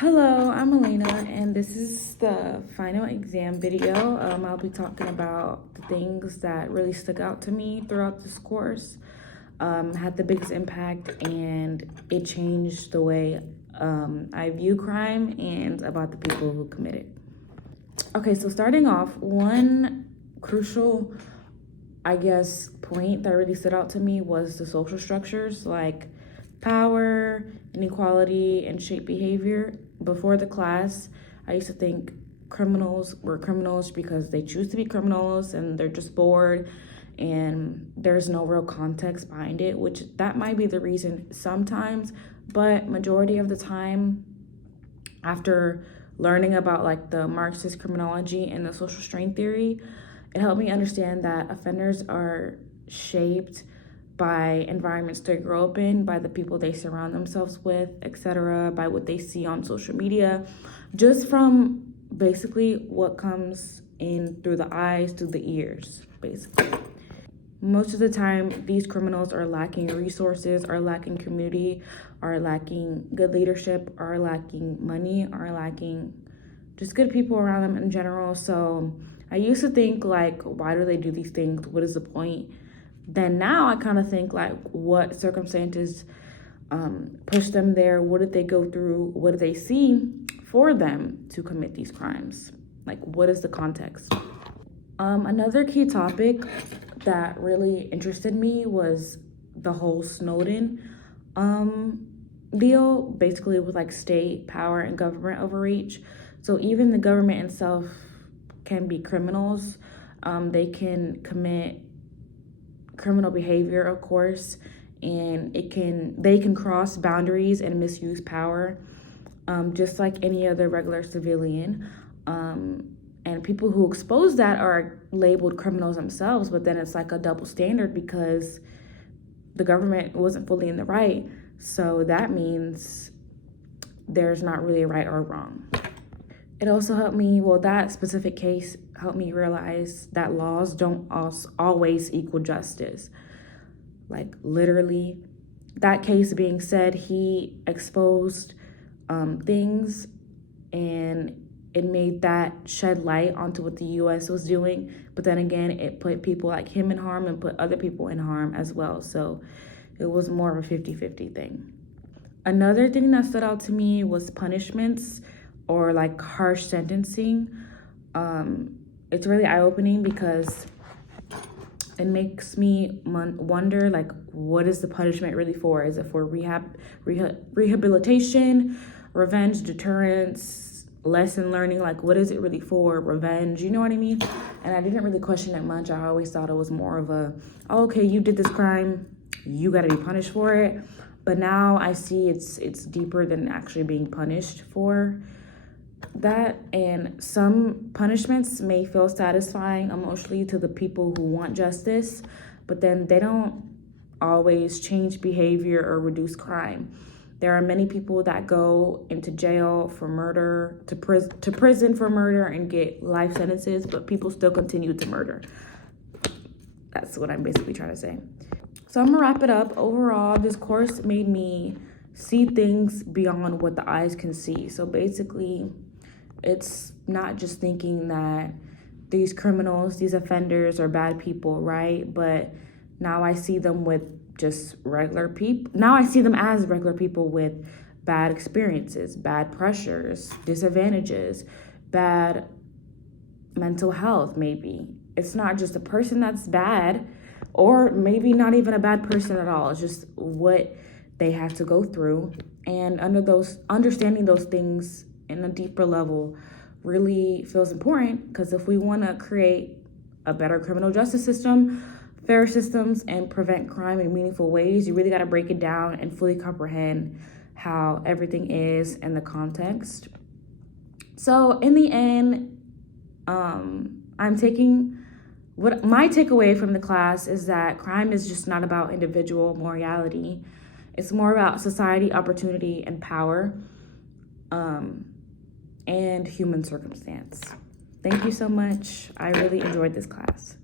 Hello, I'm Laina, and this is the final exam video. I'll be talking about the things that really stuck out to me throughout this course, had the biggest impact, and it changed the way I view crime and about the people who commit it. Okay, so starting off, one crucial, point that really stood out to me was the social structures like power, inequality, and shape behavior. Before the class, I used to think criminals were criminals because they choose to be criminals and they're just bored and there's no real context behind it, which that might be the reason sometimes, but majority of the time, after learning about like the Marxist criminology and the social strain theory, it helped me understand that offenders are shaped by environments they grow up in, by the people they surround themselves with, etc., by what they see on social media, just from basically what comes in through the eyes, through the ears, basically. Most of the time, these criminals are lacking resources, are lacking community, are lacking good leadership, are lacking money, are lacking just good people around them in general. So I used to think like, why do they do these things? What is the point? Then now I kind of think like, what circumstances push them there? What did they go through? What do they see for them to commit these crimes? Like, what is the context? Another key topic that really interested me was the whole Snowden deal, basically with like state power and government overreach. So even the government itself can be criminals. They can commit criminal behavior, of course, and they can cross boundaries and misuse power, just like any other regular civilian. And people who expose that are labeled criminals themselves, but then it's like a double standard because the government wasn't fully in the right. So that means there's not really a right or wrong. It also helped me, that specific case helped me realize that laws don't always equal justice. Like literally, that case being said, he exposed things and it made that shed light onto what the US was doing. But then again, it put people like him in harm and put other people in harm as well. So it was more of a 50-50 thing. Another thing that stood out to me was punishments or like harsh sentencing. It's really eye-opening because it makes me wonder, like, what is the punishment really for? Is it for rehabilitation, revenge, deterrence, lesson learning? Like, what is it really for? Revenge, you know what I mean? And I didn't really question it much. I always thought it was more of a, oh, okay, you did this crime, you gotta be punished for it. But now I see it's deeper than actually being punished for that, and some punishments may feel satisfying emotionally to the people who want justice, but then they don't always change behavior or reduce crime. There are many people that go into jail for murder, to prison for murder and get life sentences, but people still continue to murder. That's what I'm basically trying to say. So I'm gonna wrap it up. Overall, this course made me see things beyond what the eyes can see. So basically, it's not just thinking that these criminals, these offenders are bad people, right? But now I see them with just regular people. Now I see them as regular people with bad experiences, bad pressures, disadvantages, bad mental health, maybe. It's not just a person that's bad, or maybe not even a bad person at all. It's just what they have to go through. And understanding those things in a deeper level really feels important, because if we want to create a better criminal justice system, fair systems, and prevent crime in meaningful ways, you really got to break it down and fully comprehend how everything is in the context. So in the end, I'm taking what my takeaway from the class is that crime is just not about individual morality. It's more about society, opportunity, and power. And human circumstance. Thank you so much. I really enjoyed this class.